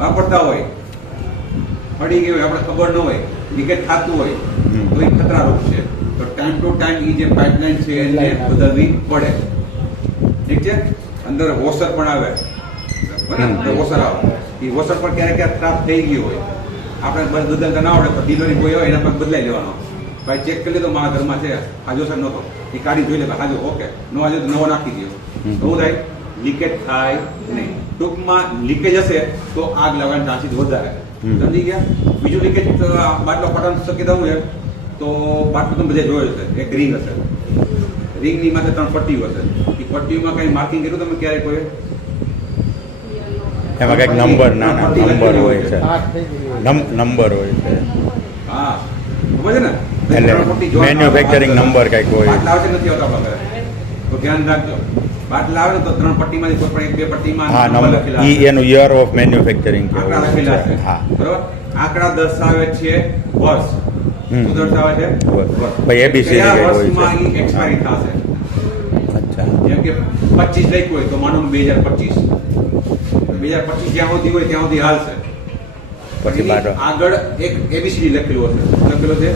વાપરતા હોય, પડી ગઈ હોય, આપણે ખબર ન હોય, લીકેજ થતું હોય તો એ ખતરારૂપ છે. તો ટાઈમ ટુ ટાઈમ એ જે પાઇપલાઇન છે એને બદલવી પડે. ઠીક છે? અંદર વોશર પણ આવે, અંદર વોશર આવે, એ વોશર પર ક્યારેક ક્યારેક ખરાબ થઈ ગયું હોય, આપણે બદલતા ના આવડે તો ડિલિવરી બોય હોય એના પર બદલાઈ લેવાનો. ભાઈ ચેક કરી લે તો મારા ઘરમાં છે, હાજો સર નહોતો, એ કાઢી જોઈ લે, હાજો ઓકે, નો હાજો તો નવો નાખી દો. શું થાય? લીકેજ થાય નહીં. ટૂંકમાં લીકેજ હશે તો આગ લાગવાની ચાન્સીસ વધારે. સમજી ગયા? બીજું લીકેજ બાટલો ફાટવાની શક્યતા શું છે? તો બાટલો તમે બધે જોયો હશે, એક રિંગ હશે, રિંગની માથે 3 પટ્ટીઓ હશે. એ પટ્ટીઓમાં કઈ માર્કિંગ કર્યું તમે ક્યારે કોઈ? એમાં કઈક નંબર નાના નંબર હોય છે, નંબર હોય છે. હા, ખબર છે ને? એટલે મેન્યુફેક્ચરિંગ નંબર કઈક હોય. બાટલા આવશે નથી આવતા આપણા ઘરે. તો ધ્યાન રાખજો. બાટલા આવે ને તો 3 પટ્ટીમાંથી કોઈ પણ 1-2 પટ્ટીમાં હા નંબર નંબર લખેલા હશે. એનું યર ઓફ મેન્યુફેક્ચરિંગ આંકડા લખેલા છે. હા બરોબર? આંકડા દર્શાવે છે વર્ષ. શું દર્શાવે છે? વર્ષ. ભાઈ ABCD કયા કઈ હોય વર્ષમાં છે? ઈ એક્સપાયરી થશે? અચ્છા જેમ કે 25 લખ્યું હોય તો માનો 2025. 2025 જ્યાં સુધી હોય ત્યાં સુધી હાલશે. પછી એની બાર આગળ એક ABCD લખેલું હશે. લખેલું છે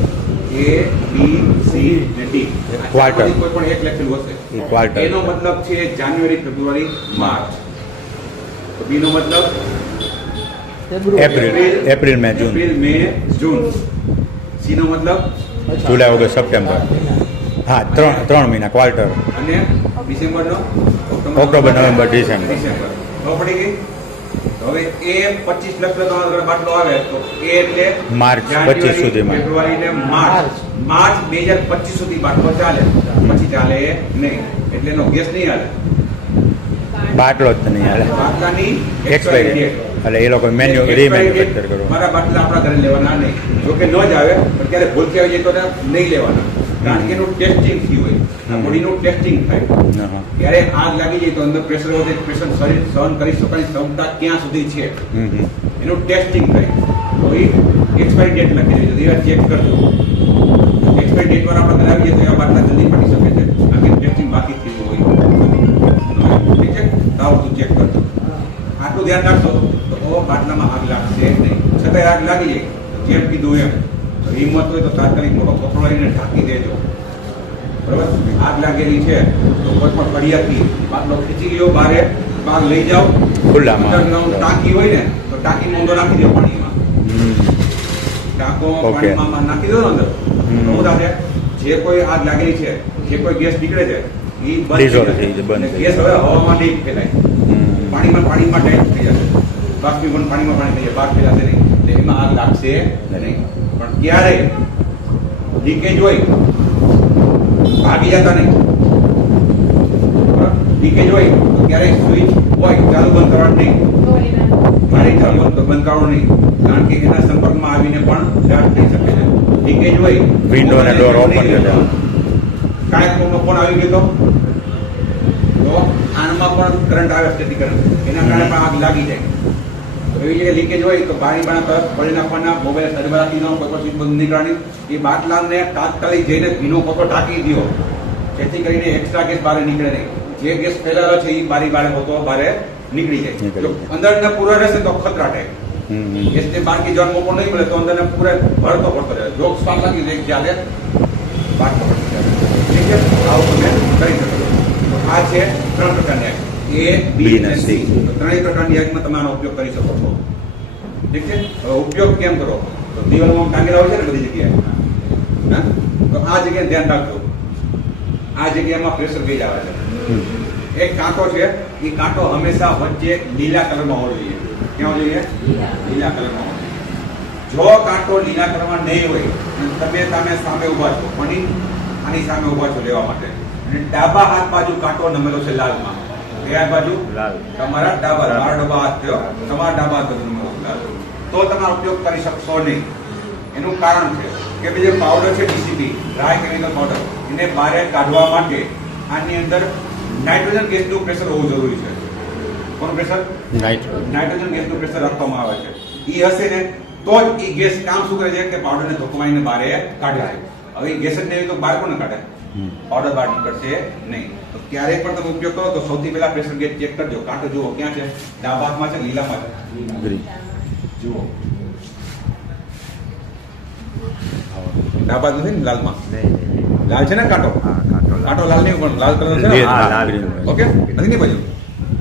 A B C ને D. Quarter. કોઈ પણ એક લખેલું હશે. એ quarter. એનો મતલબ છે જાન્યુઆરી, ફેબ્રુઆરી, માર્ચ. તો B નો મતલબ એપ્રિલ મે જૂન એપ્રિલ, મે, જૂન. C નો મતલબ જુલાઈ ઓગસ્ટ સપ્ટેમ્બર હા ત્રણ મહિના ક્વાર્ટર અને ડિસેમ્બર નો ઓક્ટોબર, નવેમ્બર, ડિસેમ્બર. ખબર પડી ગઈ? તો હવે એ 25 લખેલો તમારો આગળ બાટલો આવે તો એ એટલે માર્ચ જાન્યુઆરી, 25 સુધીમાં. ફેબ્રુઆરી ને માર્ચ 2025 સુધી બાટલો ચાલે. પછી ચાલે નહીં, એટલે એનો ગેસ નહીં હાલે. બાટલો જ નહીં હાલે બાટલાની એક્સપાયરી date. એટલે એ લોકો રીમેન્યુફેક્ચર કરો મારા બાટલા આપણા ઘરે લેવાના નહીં. જો કે ન જ આવે પણ ક્યારે ભૂલથી આવી જાય તો નહીં લેવાના. કારણ કે એનું ટેસ્ટિંગ થયું હોય, બોડીનું ટેસ્ટિંગ થાય. હા. ક્યારે આગ લાગી જાય તો અંદર પ્રેશર વધે, પ્રેશર શરીર સહન કરી શકવાની ક્ષમતા ક્યાં સુધી છે એનું ટેસ્ટિંગ થાય. તો એ એક્સપાયરી ડેટ લખી દેજો, એ ચેક કરજો. એક્સપાયરી ડેટ વાળા આપણે ઘરે આવી જાય તો એવા બાટલા જલ્દી પડી શકે છે. કારણ કે ટેસ્ટિંગ બાકી થયું હોય. ઠીક છે? તો આ બધું ચેક કરજો. આટલું ધ્યાન રાખશો તો બાટલામાં આગ લાગશે નહીં. છતાંય આગ લાગી જાય જેમ કીધું એમ તો હિંમત હોય તો તાત્કાલિક મોટો કપડો લઈને ઢાંકી દેજો. બરોબર? આગ લાગેલી છે તો કોઈ પણ કડિયાથી બાટલો ખેંચી લ્યો, બહાર લઈ જાઓ. ખુલ્લામાં. અંડરગ્રાઉન્ડ ટાંકી હોય ને તો ટાંકીમાં ઊંધો નાખી દો પાણીમાં. ટાંકો Okay. પાણીમાં નાખી દો ને અંદર. તો શું થશે? જે કોઈ આગ લાગેલી છે, જે કોઈ ગેસ નીકળે છે એ Dissolve બંધ થઈ જાય, બંધ થઈ ગેસ હવે હવામાં નહીં ફેલાય. હમ. પાણીમાં ટાઈટ થઈ જશે. બાષ્પીભવન પાણીમાં પાણી થઈ જાય, બહાર ફેલાશે નહીં. એટલે એમાં આગ લાગશે નહીં. પણ ક્યારે લીકેજ હોય ભાગી જતા નહીં. લીકેજ હોય તો ક્યારેય સ્વિચ હોય ચાલુ બંધ કરવાનું નહીં. પાણી ચાલુ બંધ કરવાનું નહીં. કારણ કે એના સંપર્કમાં આવીને પણ બ્લાસ્ટ થઈ શકે છે. લીકેજ હોય Window અને door open કરજો. કાંઈ કોઈનો ફોન આવી ગયો તો આનમાં પણ કરંટ આવે, સ્ટેટિક કરંટ. એના કારણે પણ આગ લાગી જાય. તો એવી રીતે લીકેજ હોય તો પાણી તરફ પડી નાખવાના, મોબાઈલ સર્વ રાખી દો, કોઈ પણ સ્વિચ બંધ નહીં કરવાની. એ બાટલાને તાત્કાલિક જઈને ભીનો પોતો ઢાંકી દો, જેથી કરીને એક્સ્ટ્રા ગેસ બહાર નીકળે નહીં. જે ગેસ ફેલાયેલો છે એ બારી બારે પોતો બહાર નીકળી જાય. જો અંદર પૂરો રહેશે તો ખતરા ટાઈપ. ગેસને બહાર કે જવાનો મોકો નહીં મળે તો અંદર પૂરે ભરતો પડતો રહે. જો સ્પાર્ક લાગી જાય ત્યારે બાટલો પડી જાય. ઠીક છે? આવું તમે કરી શકો. તો આ છે 3 પ્રકારની આગ. A, B અને C. તો 3 પ્રકારની આગમાં તમે આનો ઉપયોગ કરી શકો છો. ઠીક છે? હવે ઉપયોગ કેમ કરો? તો દિવાલમાં ટાંગેલા હોય છે ને બધી જગ્યાએ. હા? તો આ જગ્યાએ ધ્યાન રાખજો. આ જગ્યામાં પ્રેશર ગેજ આવે છે. એક કાંટો છે, એ કાંટો હંમેશા વચ્ચે લીલા કલરમાં હોવો જોઈએ. ક્યાં હોવો જોઈએ? લીલા કલરમાં હોવો જોઈએ. જો કાંટો લીલા કલરમાં નહીં હોય અને તમે સામે ઉભા છો, આની સામે ઉભા છો લેવા માટે, અને ડાબા હાથ બાજુ કાંટો નમેલો છે લાલમાં. કયા બાજુ? લાલ. તમારા ડાબા, મારો ડાબા હાથ થયો, તમારા ડાબા હાથ બાજુ નમેલો લાલ. તો તમારો ઉપયોગ કરી શકશો નહીં. એનું કારણ છે કે જે પાવડર છે DCP, ડ્રાય કેમિકલ પાવડર, એને બહાર કાઢવા માટે આની અંદર નાઇટ્રોજન ગેસનું પ્રેશર હોવું જરૂરી છે. કોનું પ્રેશર? નાઇટ્રોજન ગેસનું પ્રેશર રાખવામાં આવે છે. એ હશે ને તો જ એ ગેસ કામ શું કરે છે કે પાવડરને ધોકવાઈને બહાર કાઢે છે. હવે એ ગેસ જ નહીં તો બહાર કોને કાઢે? પાવડર બહાર નીકળશે નહીં. તો ક્યારેય પણ તમે ઉપયોગ કરો તો સૌથી પહેલા પ્રેશર ગેજ ચેક કરજો. કાંટો જુઓ ક્યાં છે? ડાબા હાથમાં છે, લીલામાં છે? જુઓ ડાબા નથી ને લાલમાં? લાલ છે ને કાંટો? કાંટો લાલ નહીં પણ લાલ કલર છે. ઓકે, નથી ને ભાઈ?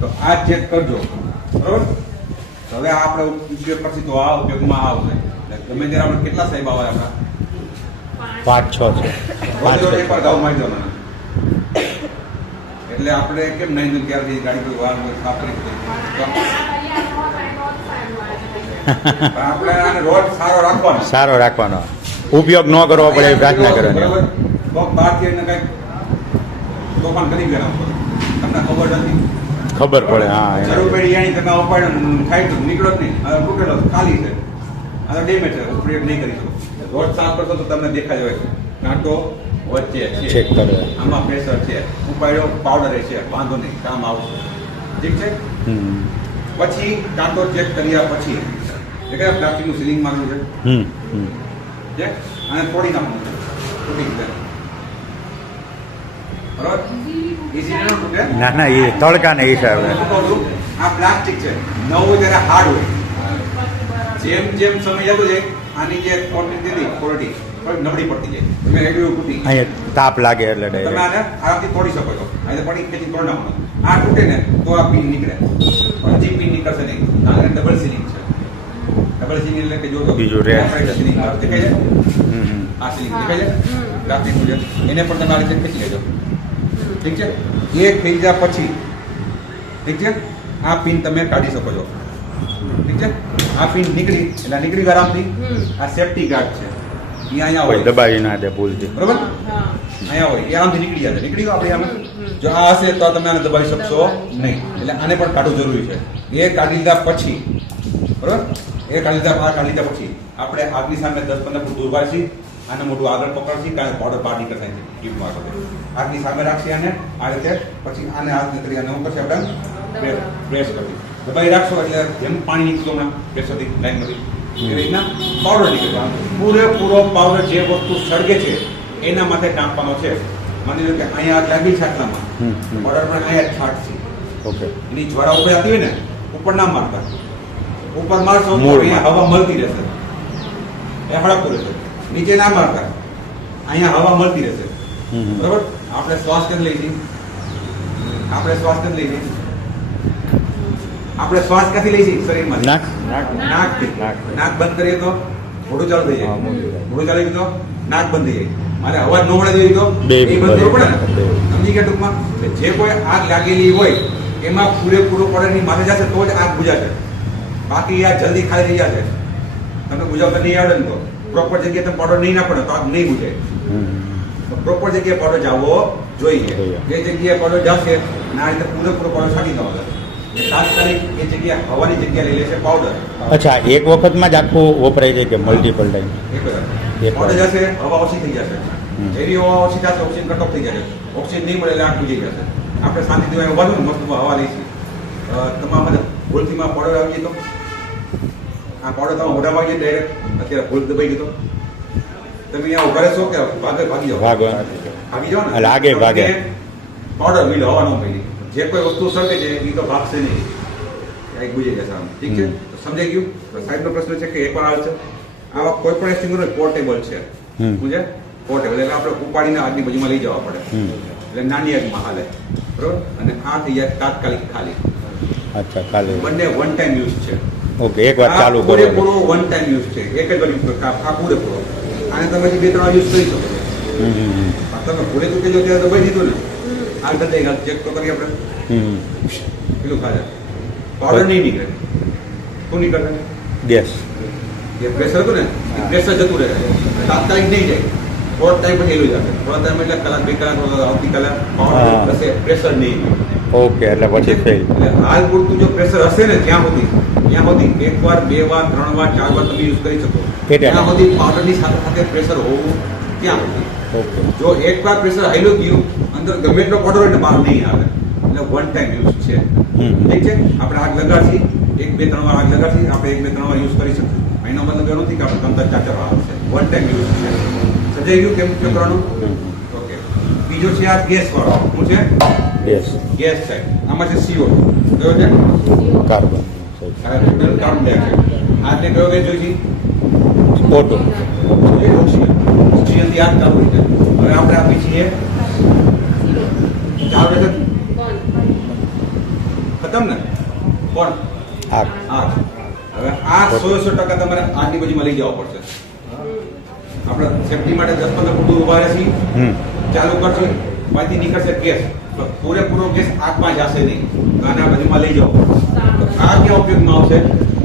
તો આ ચેક કરજો. બરોબર? હવે આપણે ઉપયોગ કરશું તો આ ઉપયોગમાં આવશે. ગમે ત્યારે આપણે કેટલા સાહેબ આવે આપણા? 5-6 છે. રોજ એકવાર ગાઉ મારી દેવાના. એટલે આપણે કેમ નહીં તો ત્યારથી ગાડી કોઈ વાર સાફ કરી દીધી. આપણે આને રોજ સારો રાખવાનો. સારો રાખવાનો, ઉપયોગ ન કરવો પડે એવી પ્રાર્થના કરવાની. પગ બહારથી એને કંઈક તોફાન કરી ગયા તમને ખબર નથી. ખબર પડે. હા, જરૂર પડી જાણી તમે ઉપાડ્યો થાય તો નીકળો જ નહીં. હવે તૂટેલો ખાલી છે, હવે ડેમેજ છે, ઉપયોગ નહીં કરી શકો. રોજ સાફ કરશો તો તમને દેખાય હોય કાંટો વચ્ચે ચેક છે કરે. આમાં પ્રેશર છે ઉપાડ્યો પાવડર છે વાંધો નહીં કામ આવશે ઠીક છે હમ પછી કાંટો ચેક કર્યા પછી એ કયા પ્લાસ્ટિકનું સીલિંગ મારવું છે હમ હમ છે અને તોડી નાખવાનું છે તૂટી જાય બરાબર ઈઝી ન તૂટે ના ના એ તડકાને હિસાબે. હું કહું છું, આ પ્લાસ્ટિક છે નવું ત્યારે હાર્ડ હોય જેમ જેમ સમય જતો જાય આની જે ક્વોન્ટિટી હતી ક્વોલિટી થોડી નબળી પડતી જાય તમે રેડિયો તૂટી અહીંયા તાપ લાગે એટલે તમે ડાયરેક્ટ. આને આરામથી તોડી શકો છો અહીં પડી ખેંચી તોડી નાખવાનું આ તૂટે ને તો આ પિન નીકળે હજી પિન નીકળશે નહીં કારણ કે ડબલ સીલિંગ છે ડબલ સીલિંગ એટલે કે જો તો બીજું રેડ. સીલિંગ દેખાય છે હમ આ સીલિંગ દેખાય છે પ્લાસ્ટિકનું છે એને પણ તમે આ રીતે ખેંચી લેજો ઠીક છે એ થઈ ગયા પછી ઠીક છે આ પિન તમે કાઢી શકો છો ઠીક છે આ પિન નીકળી એટલે નીકળી ગઈ આરામથી આ સેફ્ટી ગાર્ડ છે એ અહીંયા કોઈ હોય દબાવી ના દે ભૂલથી. બરોબર અહીંયા હોય એ આરામથી નીકળી જાય નીકળી ગયો આપણે આમાં જો આ હશે તો તમે આને દબાવી શકશો નહીં એટલે આને પણ કાઢવું જરૂરી છે એ કાઢી લીધા પછી બરોબર એ કાઢી લીધા આ કાઢી લીધા પછી આપણે આગની સામે 10-15 ફૂટ દૂર વાળશી આને મોટું આગળ પકડશી કારણ પાવડર બહાર નીકળશે ટીપમાં આગની સામે રાખશી આને આ રીતે પછી આને હાથ નીકળી અને હું પછી આપણે પ્રેસ કરવી દબાઈ રાખશો એટલે જેમ પાણી નીકળતું હમણાં પ્રેશરથી લાઈનમાંથી એવી રીતના પાવડર નીકળવા પૂરેપૂરો પાવડર જે વસ્તુ સળગે છે એના માટે નાખવાનો છે માની લો કે અહીંયા આગ લાગી છે આટલામાં હમ, હમ. પાવડર પણ અહીંયા છાંટશે ઓકે. એની જ્વાળા ઉપર આવતી હોય ને ઉપર ના મારતા ઉપર મારશો તો મૂળમાં. અહીંયા હવા મળતી રહેશે એ હળકતું રહેશે નીચે ના મારતા અહીંયા હવા મળતી રહેશે હમ હમ. બરોબર આપણે શ્વાસ કેમ લઈ જઈએ આપણે શ્વાસ કેમ લઈ જઈએ આપણે શ્વાસ ક્યાંથી લઈ જઈએ શરીરમાં નાક. નાકથી નાક. નાક બંધ કરીએ તો મોઢું ચાલુ થઈ જાય હા, મોઢું ચાલુ. મોઢું ચાલુ થઈ તો નાક બંધ થઈ જાય મારે અવાજ ન મળે જોઈએ તો બે એ બંધ કરવું પડે બે. ને સમજી ગયા ટૂંકમાં એટલે જે કોઈ આગ લાગેલી હોય એમાં પૂરેપૂરો પડેની માથે જશે તો જ આગ બુજાશે બાકી આ જલ્દી ખાલી થઈ જશે તમે બુજાવતા નહીં આવડે ને તો પ્રોપર જગ્યાએ તમે પાવડર નહીં નાખો ને તો આગ નહીં બુજે હમ પ્રોપર જગ્યાએ પાવડર જવો જોઈએ જોઈએ. એ જગ્યાએ પાવડર જશે ને આ રીતે પૂરેપૂરો પાવડર છાંટી દેવાનો છે તાત્કાલિક એ જગ્યા હવાની જગ્યા લઈ લેશે પાવડર અચ્છા એક વખતમાં જ આખું વપરાય જાય કે મલ્ટિપલ ટાઈમ? એક એક પાવડર વાર. જશે હવા ઓછી થઈ જશે જેવી હવા ઓછી થશે ઓક્સિજન કટ ઓફ થઈ જશે ઓક્સિજન નહીં મળે એટલે આગ બુજી જશે આપણે શાંતિથી ઉભા થયું ને મસ્ત હવા લઈશું તમામ ભૂલથીમાં પાવડર આવી જાય તો આ પાવડર તમે મોઢામાં આવી જાય ડાયરેક્ટ અત્યારે ભૂલ દબાઈ ગયો તો તમે અહીંયા ઉભા રહેશો કે ભાગી જાઓ ભાગવા. ભાગી જાઓ ને એટલે આગે ભાગે. પાવડર મિલ હવા ન મળી જે કોઈ વસ્તુ સળગે છે એ તો ભાગશે નહીં કંઈક બુજી જશે આમ ઠીક છે તો સમજાઈ ગયું તો સાહેબનો પ્રશ્ન છે કે એક વાર આવે છે આવા કોઈ પણ એસ્ટિંગર પોર્ટેબલ છે હમ. સમજે પોર્ટેબલ એટલે આપણે ઉપાડીને આગની બાજુમાં લઈ જવા પડે હમ. એટલે નાની આગમાં હાલે બરોબર અને આ થઈ જાય તાત્કાલિક ખાલી અચ્છા કાલે. બંને વન ટાઈમ યુઝ છે ઓકે એક વાર ચાલુ કરો. પૂરેપૂરો વન ટાઈમ યુઝ છે એક જ વાર યુઝ કરો આ પૂરેપૂરો આને તમે હજી 2-3 વાર યુઝ કરી શકો છો હમ હમ હમ. આ તમે ભૂલે ચૂકે જો ત્યારે દબાઈ દીધું ને આ ગંધાઈ ચેક તો કરીએ આપણે હમ પેલું ખાય પાવડર નહીં નીકળે શું નીકળે ગેસ. જે પ્રેશર હતું ને એ પ્રેશર જતું રહે તાત્કાલિક નહીં જાય થોડો ટાઈમ પછી એલું જશે થોડા ટાઈમ એટલે કલાક 2 કલાક આવતીકાલે હા. પાવડર હશે પ્રેશર નહીં ઓકે એટલે પછી ફેલ. એટલે હાલ પૂરતું જો પ્રેશર હશે ને ત્યાં સુધી 1 વાર 2 વાર 3 વાર 4 વાર તમે યુઝ કરી શકો એટલે. ત્યાં સુધી પાવડરની સાથે સાથે પ્રેશર હોવું ત્યાં સુધી ઓકે. જો એક વાર પ્રેશર હાઈલો ગયું અંદર ગમે એટલો પાવડર હોય ને બહાર નહીં આવે એટલે વન ટાઈમ યુઝ છે હમ. ઠીક છે આપણે આગ લગાડશી 1-2-3 વાર આગ લગાડશી આપણે 1-2-3 વાર યુઝ કરી શકીશું એનો મતલબ એવો નથી કે આપણે 3-4 વાર આવશે વન ટાઈમ યુઝ છે સમજાઈ ગયું કેમ કેમ કરવાનું હમ. ઓકે બીજો છે આ ગેસ વાળો શું છે ગેસ. ગેસ છે આમાં છે CO કયો છે કાર્બન. કાર્બન ડાયોક્સાઇડ આ એટલે કયો ગેસ જોઈશે ઓટો. ઓક્સિજન થી આગ ચાલુ થઈ જાય હવે આપણે આપી છીએ ચાલુ રહેશે ખતમ ને કોણ આગ. આગ હવે આ 100% તમારે આગની બાજુમાં લઈ જવા પડશે આપણે સેફટી માટે 10-15 ફૂટ દૂર ઉભા રહેશી હમ. ચાલુ કરશો બાકી નીકળશે ગેસ તો પૂરેપૂરો ગેસ આગમાં જશે નહીં તો આના બાજુમાં લઈ જાઓ તો આ ક્યાં ઉપયોગમાં આવશે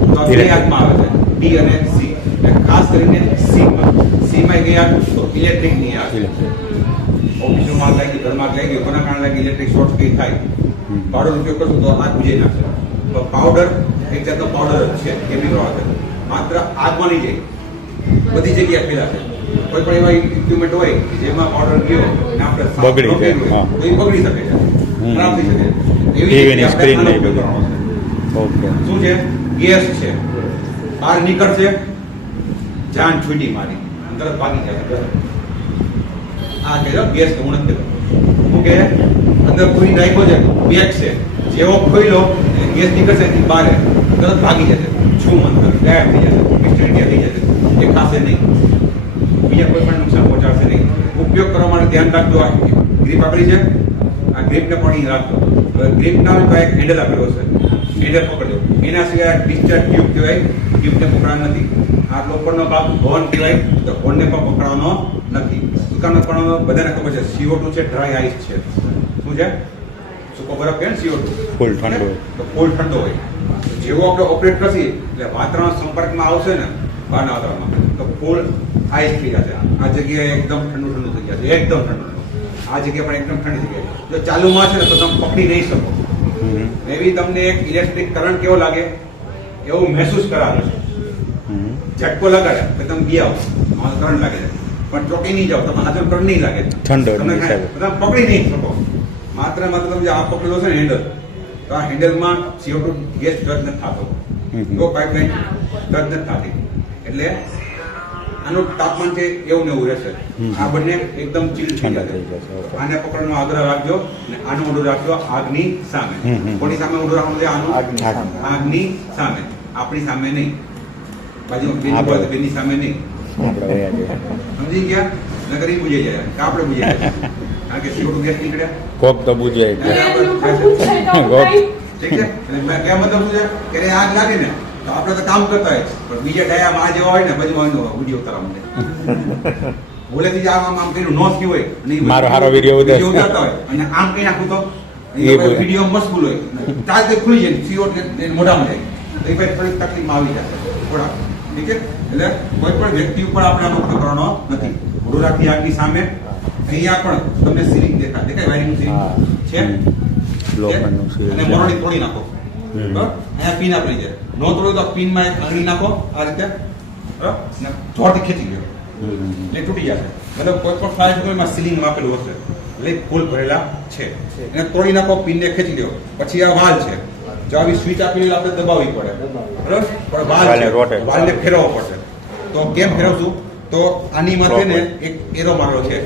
તો આ બે આગમાં આવે છે ડી અને સી એટલે ખાસ કરીને સીમાં ગયા તો ઇલેક્ટ્રિક ની આગ ઓફિસમાં લાગી ઘરમાં લાગી કોના કારણે લાગી ઇલેક્ટ્રિક શોર્ટ સર્કિટ થાય પાવડર ઉપયોગ કરશો તો આગ બુજાઈ નાખશે તો પાવડર એક જાતનો પાવડર જ છે કેમિકલ આવે માત્ર આગમાં નહીં જાય બધી જગ્યાએ ફેલાશે કોઈ પણ એવા ઇક્વિપમેન્ટ હોય કે જેમાં ઓર્ડર ગયો અને આપણે સાફ બગડી ન કર્યું જાય, હોય, તો એ બગડી શકે છે, ખરાબ થઈ શકે છે. એવી TV રીતે ની આપણે screen આનો નહીં ઉપયોગ બગડે. કરવાનો છે. ઓકે. શું છે? ગેસ છે, બહાર નીકળશે, જાન છૂટી મારી અંદર ભાગી જાય. આ કહેજો ગેસ કે હું નથી કહેતો. હું કે અંદર કોઈ નાખ્યો છે, બેગ છે, જેવો ખોઈલો એટલે ગેસ નીકળશે એની બહાર તરત ભાગી જશે, છું અંદર ગાયબ થઈ જશે, મિસ્ટરીડિયા થઈ જશે, એ ખાશે નહીં, બીજા કોઈ પણ નુકસાન પહોંચાડશે નહીં. ઉપયોગ કરવા માટે ધ્યાન રાખજો. આ ગ્રીપ આપેલી છે, આ ગ્રીપને પણ અહીં રાખજો. ગ્રીપ ના હોય તો એક હેન્ડલ આપેલો છે, હેન્ડલ પકડજો. એના સિવાય ડિસ્ચાર્જ ટ્યુબ કહેવાય, ટ્યુબને પકડવા નથી. આ લોખંડનો ભાગ હોર્ન કહેવાય, તો હોર્નને પણ પકડવાનો નથી. દુકાનનો પકડવાનો બધાને ખબર છે. CO2 છે, ડ્રાય આઈસ છે. શું છે? સૂકો બરફ કે CO2 ફૂલ ઠંડો હોય. તો ફૂલ ઠંડો હોય. જેવો આપણે ઓપરેટ કરશી એટલે વાતાવરણ સંપર્કમાં આવશે ને બહારના વાતાવરણમાં, તો ફૂલ આઈસ થઈ જશે. આ જગ્યાએ એકદમ ઠંડુ ઠંડુ થઈ જશે, એકદમ ઠંડુ. આ જગ્યા પણ એકદમ ઠંડી થઈ જાય. જો ચાલુમાં છે ને તો તમે પકડી નહીં શકો. એવી તમને એક ઇલેક્ટ્રિક કરંટ કેવો લાગે એવું મહેસૂસ કરાવે છે. ઝટકો લગાડે કે તમે ગયા આવો કરંટ લાગે છે, પણ ચોકી નહીં જાઓ, તમે હાથમાં કરંટ નહીં લાગે, ઠંડો તમે તમે પકડી નહીં શકો. માત્ર તમે જે આ પકડેલો છે ને હેન્ડલ, તો આ હેન્ડલમાં CO2 ગેસ ડ્રગ નથી થતો, જો પાઇપલાઇન ડ્રગ નથી થતી. એટલે આનું તાપમાન છે એવું ને એવું રહેશે. આ બંને એકદમ ચીલ થઈ ઠંડા જશે. થઈ જશે. ઓકે. આને પકડવાનો આગ્રહ રાખજો અને આનું ઊંડું રાખજો આગની સામે. કોની સામે ઊંડું રાખવાનું છે? આનું આગની સામે, આપણી સામે નહીં. બાજુમાં બેન હોય તો બેનની સામે નહીં. આપણે વયા જઈએ. સમજી ગયા? નકર ઈ બુજાઈ જાય કે આપણે બુજાઈ જાય. કારણ કે CO2 ગેસ નીકળે. કોક તો બુજાય છે. ઠીક છે? એટલે મેં કહેવા મતલબ શું છે કે આગ લાગે ને તો આપણે તો કામ કરતા હોય, પણ બીજા ડાયા આ જેવા હોય ને બાજુમાં વિડીયો ઉતારવા માંડે. બોલેથી જ આમ આમ કર્યું નો થયું હોય અને ઈ મારો હારો video ઉતારે. ઉતારતા હોય અને આમ કઈ નાખું તો એ બોલે. વિડીયો મસ્કુલ હોય, ચાર્જ ખુલી જાય, CO2 ને મોઢામાં જાય, તો એ પછી થોડીક તકલીફમાં આવી જશે થોડા. ઠીક છે? એટલે કોઈ પણ વ્યક્તિ ઉપર આપણે આનો ઉપયોગ કરવાનો નથી. ઊંડું રાખી આગની સામે. અહીંયા પણ તમને સીલિંગ દેખાય વાયરિંગનું સીલિંગ છે, લોખંડનું સીલ અને છે. મોરડી તોડી નાખો. બરાબર? અહીંયા પિન આપેલી છે, નો તોડ્યું તો પિનમાં એક આંગળી નાખો આ રીતે, બરાબર? ને જોરથી ખેંચી ગયો એટલે તૂટી જશે. મતલબ કોઈ પણ ફાયર બ્રિગેડમાં સીલિંગ આપેલું હશે એટલે ફૂલ ભરેલા છે, એને તોડી નાખો, પિનને ખેંચી લો. પછી આ વાલ છે, જો આવી સ્વિચ આપેલી આપણે દબાવવી પડે, બરાબર? પણ વાલ વાલને છે, rotate. વાલને ફેરવવો પડશે. તો કેમ ફેરવશું? તો આની માથે ને એક એરો મારેલો છે,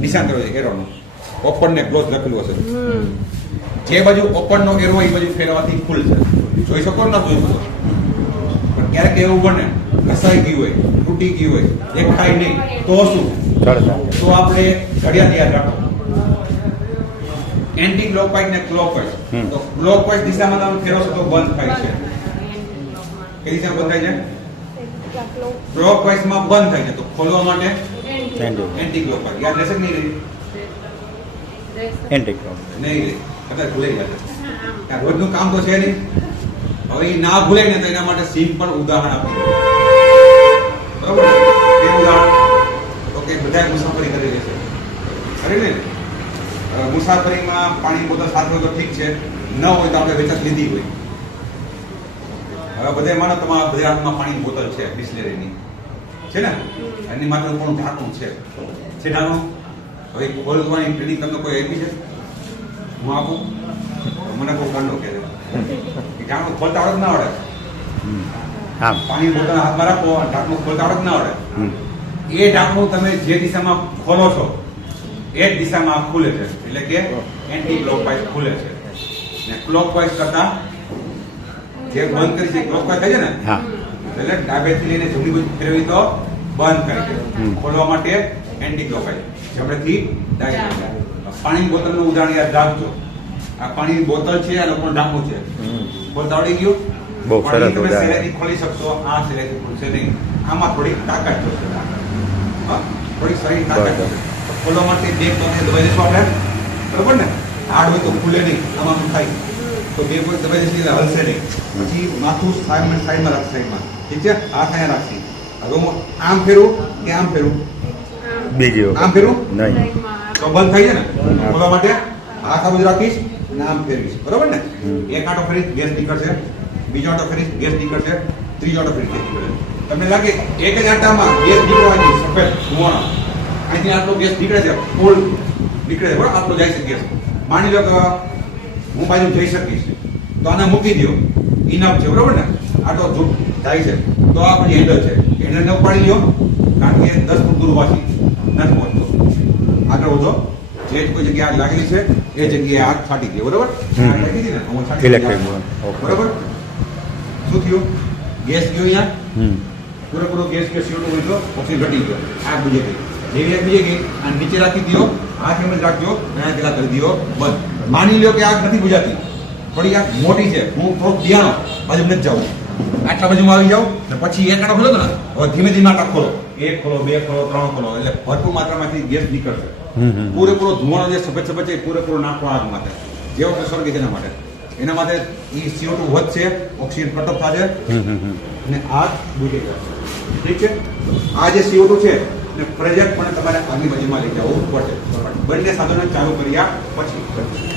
નિશાન કરેલો છે એરોનો, ઓપન ને ક્લોઝ લખેલું હશે. જે બાજુ ઓપન નો એરો એ બાજુ ફેરવવાથી ફૂલ છે. જોઈ શકો ના જોઈ શકો, પણ ક્યારેક એવું બને ઘસાઈ ગયું હોય, તૂટી ગયું હોય, દેખાય નહીં, તો શું? ચડતા. તો આપણે ઘડિયાળ યાદ રાખો, એન્ટી ક્લોકવાઇઝ ને ક્લોકવાઇઝ. તો ક્લોકવાઇઝ દિશામાં તમે ફેરવશો તો બંધ થાય છે. કઈ દિશામાં બંધ થાય છે? ક્લોકવાઇઝ માં બંધ થાય છે. તો ખોલવા માટે એન્ટી ક્લોકવાઇઝ. યાદ રહેશે કે નહીં રહે? એન્ટિક. નહીં રહે, કદાચ ભૂલાઈ જશે. આ રોજનું કામ તો છે નહીં. હવે એ ના ભૂલે ને તો એના માટે સિમ્પલ ઉદાહરણ આપી દઉં. બરોબર? એ ઉદાહરણ તો કે બધા મુસાફરી કરી લેશે, ખરી ને? મુસાફરીમાં પાણી બોતલ સાથે હોય તો ઠીક છે, ન હોય તો આપણે વેચાત લીધી હોય. હવે બધા માનો તમારા બધા હાથમાં પાણીની બોતલ છે, બિસ્લેરીની છે ને, એની માત્ર ઉપરનું ઢાંકણું છે ઢાંકણું. હવે ખોલવાની ટ્રેનિંગ તમને કોઈ આપી છે? હું આપું? મને કોઈ ગાંડો કહે છે ઢાંકણું ખોલતા આવડત ના આવડે. હા. પાણી બોતલ હાથમાં રાખો, ઢાંકણું ખોલતા આવડત ના આવડે. એ ઢાંકણું તમે જે દિશામાં ખોલો છો એ જ દિશામાં ખુલે છે, એટલે કે એન્ટી ક્લોકવાઇઝ ખુલે છે. ને ક્લોકવાઇઝ કરતા જે બંધ કરી છે ક્લોકવાઇઝ થાય છે ને, હા. એટલે ડાબેથી લઈને જમણી બાજુ ફેરવી તો બંધ કરી છે. ખોલવા માટે એન્ટી ક્લોકવાઇઝ, જમણેથી ડાબે. પાણીની બોટલનું ઉદાહરણ યાદ રાખજો. આ પાણીની બોતલ છે, આ લોકોનું ઢાંકણું છે. ખોલતા આવડી ગયું? બહુ સરસ પણ એ તમે ઉદાહરણ. સહેલાઈથી ખોલી શકશો, આ સહેલાઈથી ખુલશે નહીં. આમાં થોડીક તાકાત જોશે. હા, થોડીક શરીર તાકાત જોશે. ખોલવા માટે બે પગને દબાઈ દેશો આપણે, બરોબર ને? હાડ હોય તો ખુલે નહીં, આમાં શું થાય? તો બે પગ દબાઈ દેશે એટલે હલશે નહીં. પછી માથું સાઈડમાં રાખશે, સાઈડમાં. ઠીક છે? હાથ અહીંયા રાખશે. હવે હું આમ ફેરું કે આમ ફેરું? બીજી વખત. આમ ફેરું નહીં. તો બંધ થઈ જાય ને. ખોલવા માટે હાથ આ બાજુ રાખીશ અને આમ ફેરવીશ, બરોબર ને? એક આંટો ફરીશ ગેસ નીકળશે, બીજો આંટો ફરીશ ગેસ નીકળશે, ત્રીજો આટો ફરી થઈ ગયો. તમને લાગે એક જ આટામાં ગેસ નીકળવાની સફેદ ધુવાણા અહીંથી આટલો ગેસ નીકળે છે, ફૂલ નીકળે છે, બરાબર? આટલો જાય છે ગેસ. માની લો કે હું બાજુ જઈ શકીશ તો આને મૂકી દો, ઇનફ છે, બરોબર ને? આટલો જાય છે તો આ પછી હેન્ડલ છે, હેન્ડલને ઉપાડી લ્યો, કારણ કે 10 ફૂટ દૂર હોવાથી નથી પહોંચતો. આગળ વધો, જે કોઈ જગ્યાએ આગ લાગેલી છે એ જગ્યાએ આગ ફાટી ગઈ, બરોબર? આગ લાગી હતી ને, હું છાંટી ઇલેક્ટ્રિક દીધી. ઓકે. બરોબર? શું થયું? ગેસ ગયો અહીંયા, પૂરેપૂરો ગેસ ગયો, CO2 હોય તો ઓક્સિજન ઘટી ગયો, આગ બુજી ગઈ. જેવી આગ બુજી ગઈ અને નીચે રાખી દો, હાથ એમ જ રાખજો, અને પેલા કરી દો બંધ. માની લ્યો કે આગ નથી બુજાતી, થોડી આગ મોટી છે, હું થોડુંક ધ્યાન બાજુ નથી જાઉં, આટલા બાજુમાં આવી જાઉં ને પછી એક આટો ખોલો ને, હવે ધીમે ધીમે આટા ખોલો, 1 ખોલો, 2 ખોલો, 3 ખોલો, એટલે ભરપૂર માત્રામાંથી ગેસ નીકળશે. પૂરેપૂરો ધુમાડો જે સફેદ સફેદ છે એ પૂરેપૂરો નાખવો આગ માટે, જે વખતે સ્વર્ગ છે એના માટે એ CO2 વધશે, ઓક્સિજન કટઅપ થશે અને આગ બુજી જશે. ઠીક છે? આ જે CO2 છે ને ફરજિયાતપણે તમારે આગની બાજુમાં લઈ જવું પડશે. બંને સાધનો ચાલુ કર્યા પછી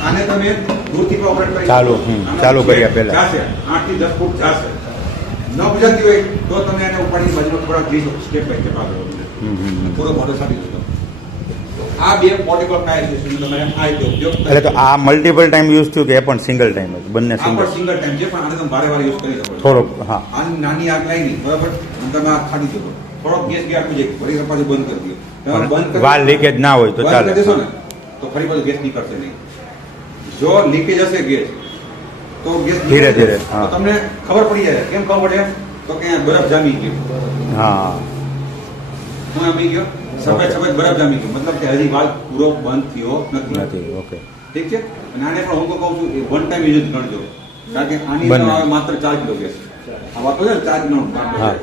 આને તમે દૂરથી પણ ઓપરેટ કરી ચાલુ કર્યા પહેલા જાશે 8 થી 10 ફૂટ જાશે. ન બુજાતી હોય તો તમે એને ઉપાડીને બાજુમાં થોડા 30 સ્ટેપ બાય સ્ટેપ આગળ વધો, પૂરો મોડો સાબિત થતો. આ બે પોર્ટેબલ ફાયર સ્ટેશન તમે આ રીતે ઉપયોગ એટલે તો આ મલ્ટિપલ ટાઈમ યુઝ થયું કે એ પણ સિંગલ ટાઈમ જ બંને આ પણ સિંગલ સિંગલ ટાઈમ છે, પણ આને તમે વારે વારે યુઝ કરી શકો છો. થોડોક હા આની નાની આગ લાગી, બરાબર? અને તમે આ ખાડી દો, થોડોક ગેસ ગયા પછી ફરી પાછું બંધ કરી દો. તમે બંધ કરી વાલ લીકેજ ના હોય તો બંધ ચાલે. કરી દેશો ને તો ફરી પાછું ગેસ નીકળશે નહીં. જો લીકેજ હશે ગેસ તો ગેસ ધીરે ધીરે, તો હા. તમને ખબર પડી જાય. કેમ ખબર પડે? તો કે અહીંયા બરફ જામી ગયો, હા હું જામી ગયો, સફેદ સફેદ બરફ જામી ગયો, મતલબ કે હજી વાલ પૂરો બંધ થયો નથી. નથી ઓકે. ઠીક છે? અને આને પણ હું તો કહું છું વન ટાઈમ યુઝ ગણજો, કારણ કે આની બંને. અંદર માત્ર 4 કિલો ગેસ. આ વાતો છે ને 4 કિલો હા.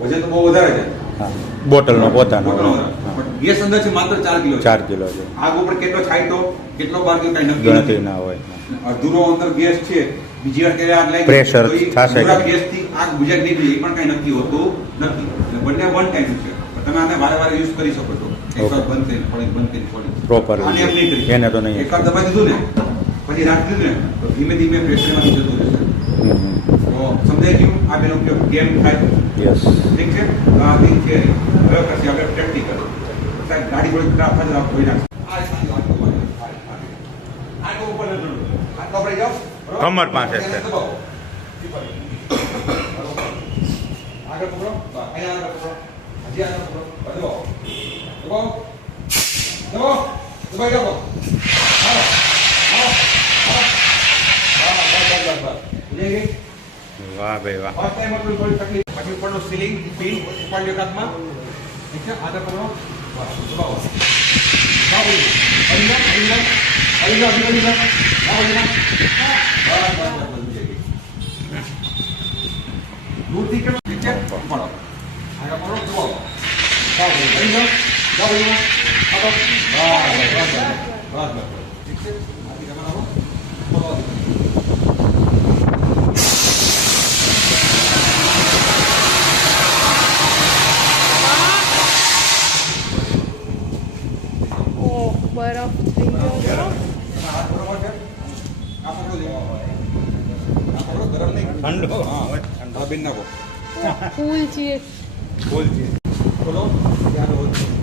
વજન તો બહુ વધારે છે, હા બોટલનો પોતાનો બોટલનો વધારે. પણ ગેસ અંદર છે માત્ર 4 કિલો છે. 4 કિલો છે, આગ ઉપર કેટલો છાંટ્યો, કેટલો બાર ગયો કઈ નક્કી ગણતરી નથી. ના હોય. અધૂરો અંદર ગેસ છે, બીજી વાર ક્યારે આગ લાગી Pressure તો ઈ થશે અધૂરા કે? ગેસથી આગ બુજાય નહીં બુજાય એ પણ કઈ નક્કી હોતું નથી. એટલે બંને વન ટાઈમ છે, પણ તમે આને વારે વારે યુઝ કરી શકો છો. એકવાર બંધ કરીને ફોડી, બંધ કરીને ફોડી. Proper. આને એમ નહીં કરી. એને તો નહીં. એકવાર દબાઈ દીધું ને પછી રાખી દીધું ને તો ધીમે ધીમે પ્રેશરમાંથી જતું રહેશે. તો સમજાઈ ગયું આ બેનો ઉપયોગ કેમ થાય? યસ. ઠીક છે? તો આ થિંગ છે. હવે પછી આપણે પ્રેક્ટિકલ સાહેબ ગાડી થોડી ખરાબ થાય તો આપણે ધોઈ નાખશું. આ સાચું આટલું બને. આટલું ઉપર ન ધરવું. આટલો આપણે જાઓ બરોબર? કમર પાસે છે. એને દબાવો. આગળ પકડો. બસ, અહીંયા આગળ પકડો. હજી આગળ પકડો. બસ, દબાવો. દબાવો. દબાવો. દબાઈ રાખો. હાલો. હાલો. હાલો. બસ, બસ, બસ, બસ. સમજાઈ ગઈ? વાહ ભાઈ વાહ. ફર્સ્ટ ટાઈમ આપણને થોડી તકલીફ, પછી ઉપરનું સીલિંગ પિન ઉપાડ્યો કાચમાં. ઠીક છે? આગળ પકડો. બસ, દબાવો. દબાવો. અડીને, અડીને, અડીને, અડીને, અડીને. બસ, બસ, બસ, સમજાઈ ગઈ. દૂરથી કેમ? ઠીક છે? ઉપાડો. આગળ પકડો, દબાવો. દબાવો. અડીને, દબાવો, અડીને. આપો. બસ, બસ, બસ, બસ, બસ. ઠીક છે? આથી તમારો ખોલવા દો. બરફ થઈ ગયો છે. હાથ બરોબર છે? આ પકડો છે. આ પકડો, ગરમ નહીં. ઠંડો. હા, હવે ઠંડો. આ બીન નાખો. ફૂલ છે. ફૂલ છે. ખોલો. ત્યાં